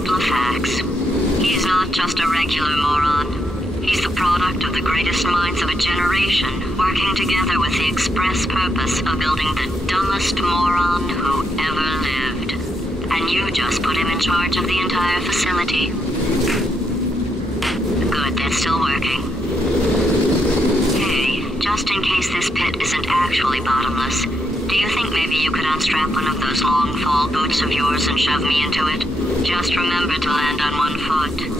couple of facts. He's not just a regular moron. He's the product of the greatest minds of a generation, working together with the express purpose of building the dumbest moron who ever lived. And you just put him in charge of the entire facility. Good, that's still working. Hey, just in case this pit isn't actually bottomless, do you think maybe you could unstrap one of those long fall boots of yours and shove me into it? Just remember to land on one foot.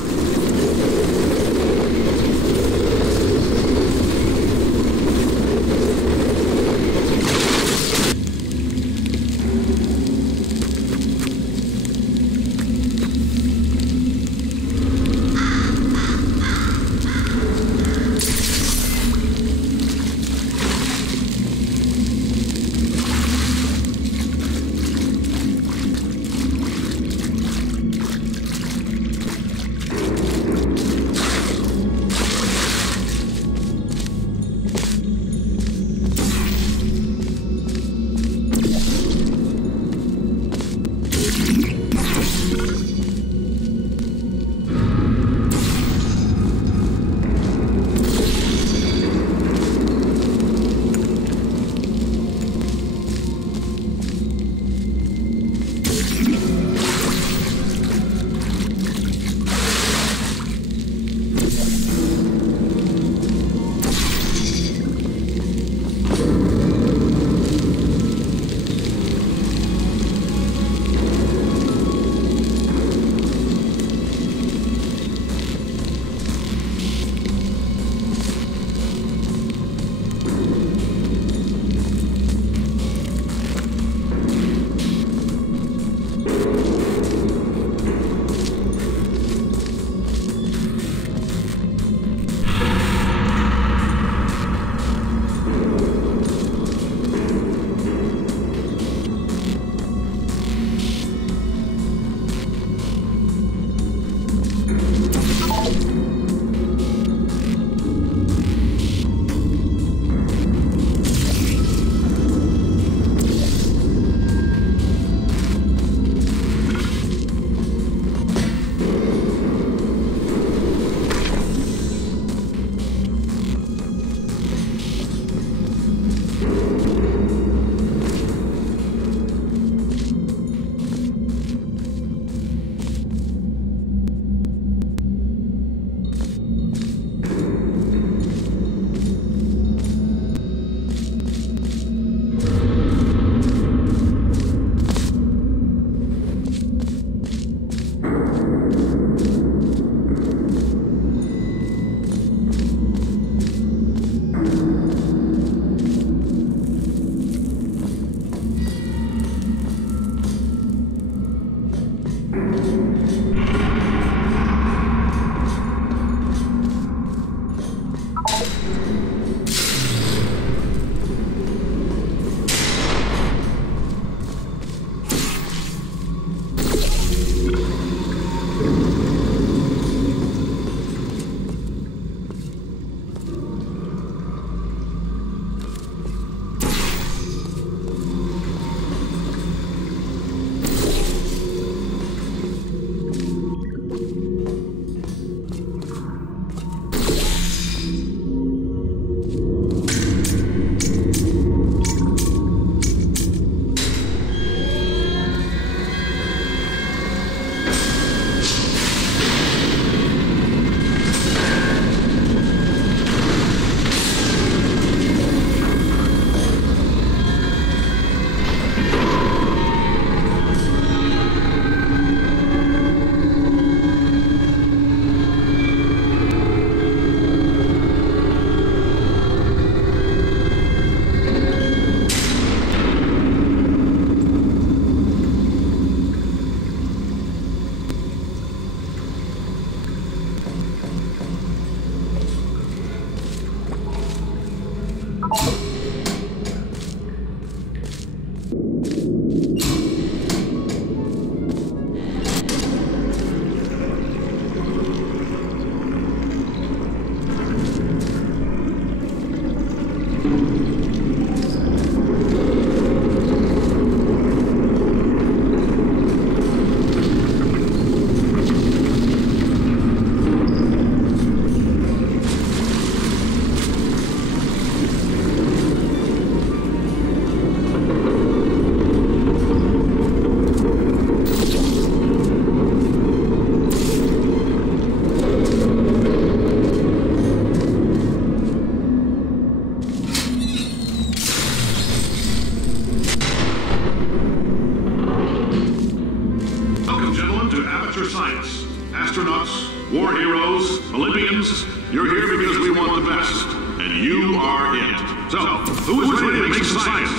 Olympians, you're here because we want the best, and you are it. So, who is ready to make some science?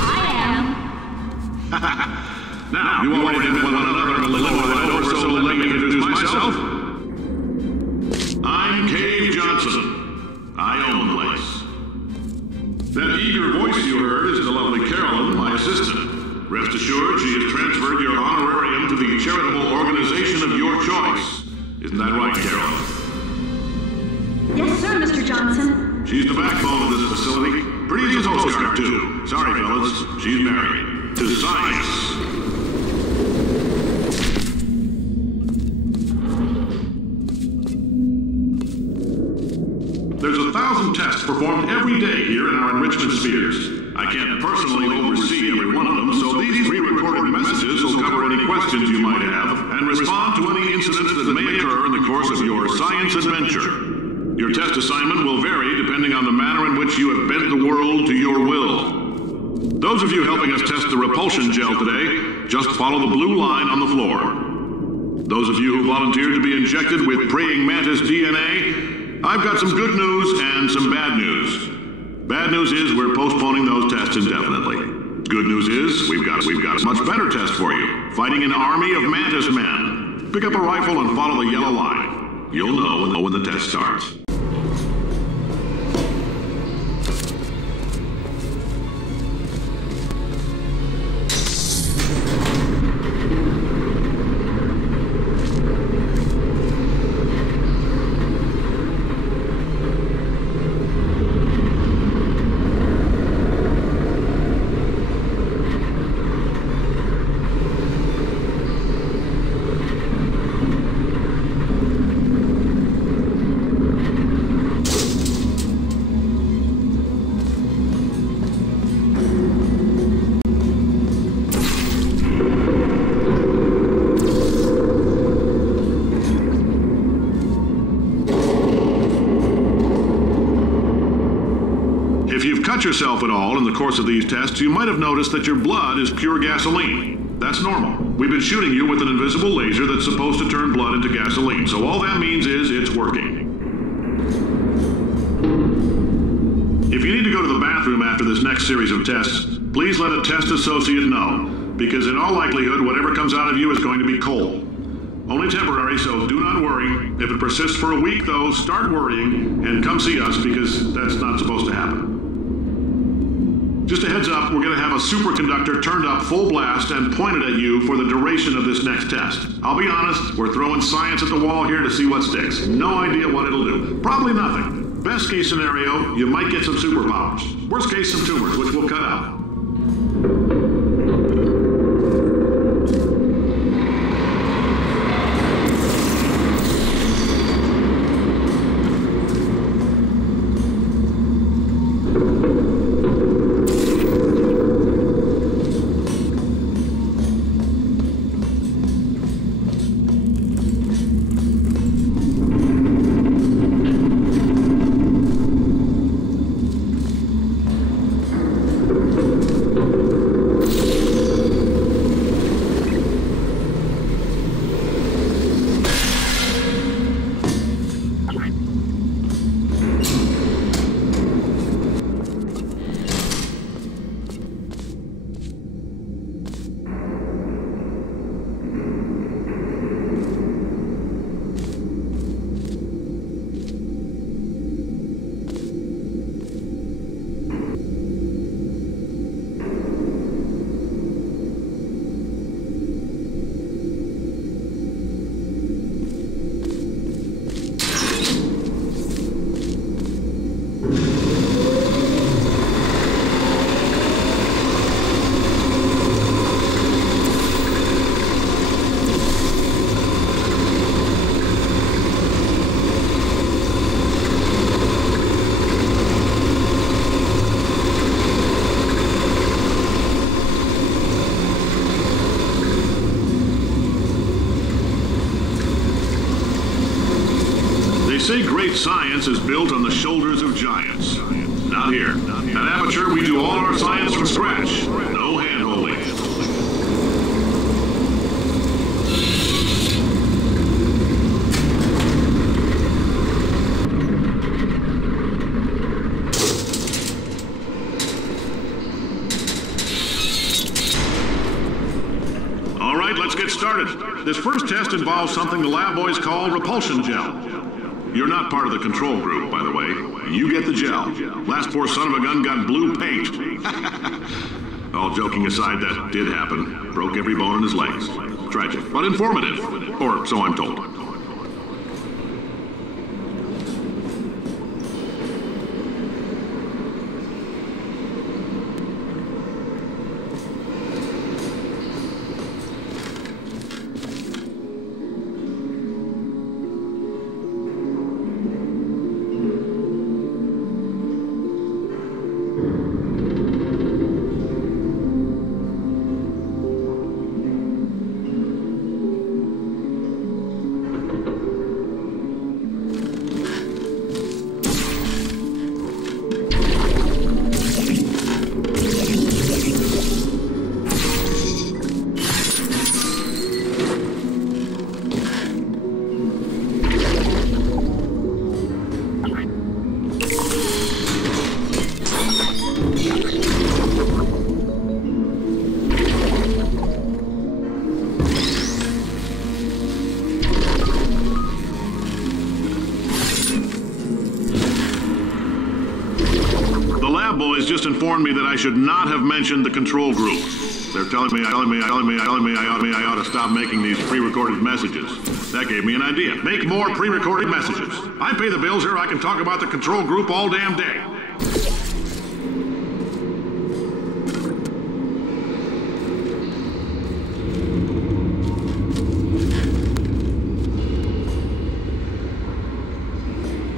I am. Now, you already did one another a little while over, so let me introduce myself. I'm Cave Johnson. I own the place. That eager voice you heard is the lovely Carolyn, my assistant. Rest assured, she has transferred your honorarium to the charitable organization of your choice. Isn't that right, Carolyn? Yes, sir, Mr. Johnson. She's the backbone of this facility. Pretty as a postcard, too. Sorry, fellas. She's married. To science. There's 1,000 tests performed every day here in our enrichment spheres. I can't personally oversee every one of them, so these pre-recorded messages will cover any questions you might have and respond to any incidents that may occur in the course of your science adventure. Your test assignment will vary depending on the manner in which you have bent the world to your will. Those of you helping us test the repulsion gel today, just follow the blue line on the floor. Those of you who volunteered to be injected with praying mantis DNA, I've got some good news and some bad news. Bad news is we're postponing those tests indefinitely. Good news is we've got a much better test for you. Fighting an army of mantis men. Pick up a rifle and follow the yellow line. You'll know when the test starts. Yourself at all in the course of these tests, you might have noticed that your blood is pure gasoline. That's normal. We've been shooting you with an invisible laser that's supposed to turn blood into gasoline, so all that means is it's working. If you need to go to the bathroom after this next series of tests, please let a test associate know, because in all likelihood, whatever comes out of you is going to be coal. Only temporary, so do not worry. If it persists for a week, though, start worrying and come see us, because that's not supposed to happen. Just a heads up, we're going to have a superconductor turned up full blast and pointed at you for the duration of this next test. I'll be honest, we're throwing science at the wall here to see what sticks. No idea what it'll do. Probably nothing. Best case scenario, you might get some superpowers. Worst case, some tumors, which we'll cut out. Say great science is built on the shoulders of giants. Not here. At Aperture, we do all our science from scratch. No hand-holding. get started. This first test involves something the lab boys call repulsion gel. You're not part of the control group, by the way. You get the gel. Last poor son of a gun got blue paint. All joking aside, that did happen. Broke every bone in his legs. Tragic, but informative. Or so I'm told. Boys just informed me that I should not have mentioned the control group. They're telling me I ought to stop making these pre-recorded messages. That gave me an idea. Make more pre-recorded messages. I pay the bills here, I can talk about the control group all damn day.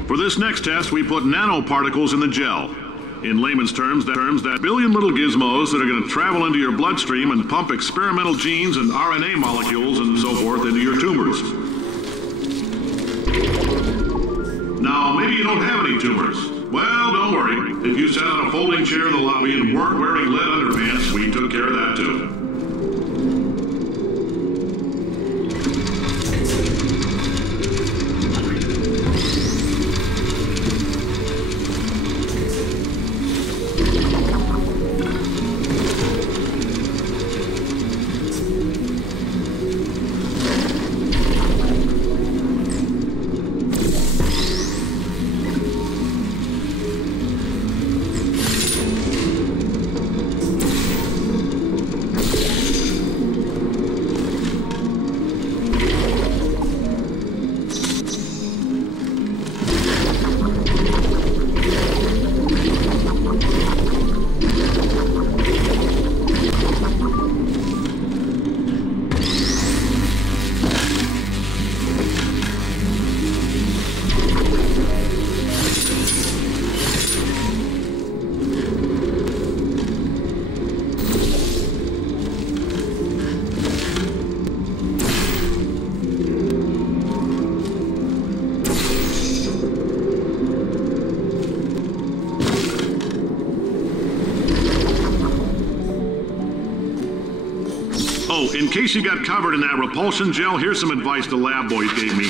For this next test, we put nanoparticles in the gel. In layman's terms, that billion little gizmos that are going to travel into your bloodstream and pump experimental genes and RNA molecules and so forth into your tumors. Now, maybe you don't have any tumors. Well, don't worry. If you sat on a folding chair in the lobby and weren't wearing lead underpants, we took care of that too. Oh, in case you got covered in that repulsion gel, here's some advice the lab boys gave me.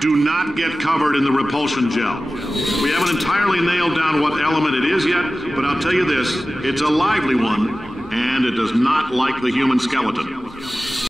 Do not get covered in the repulsion gel. We haven't entirely nailed down what element it is yet, but I'll tell you this, it's a lively one, and it does not like the human skeleton.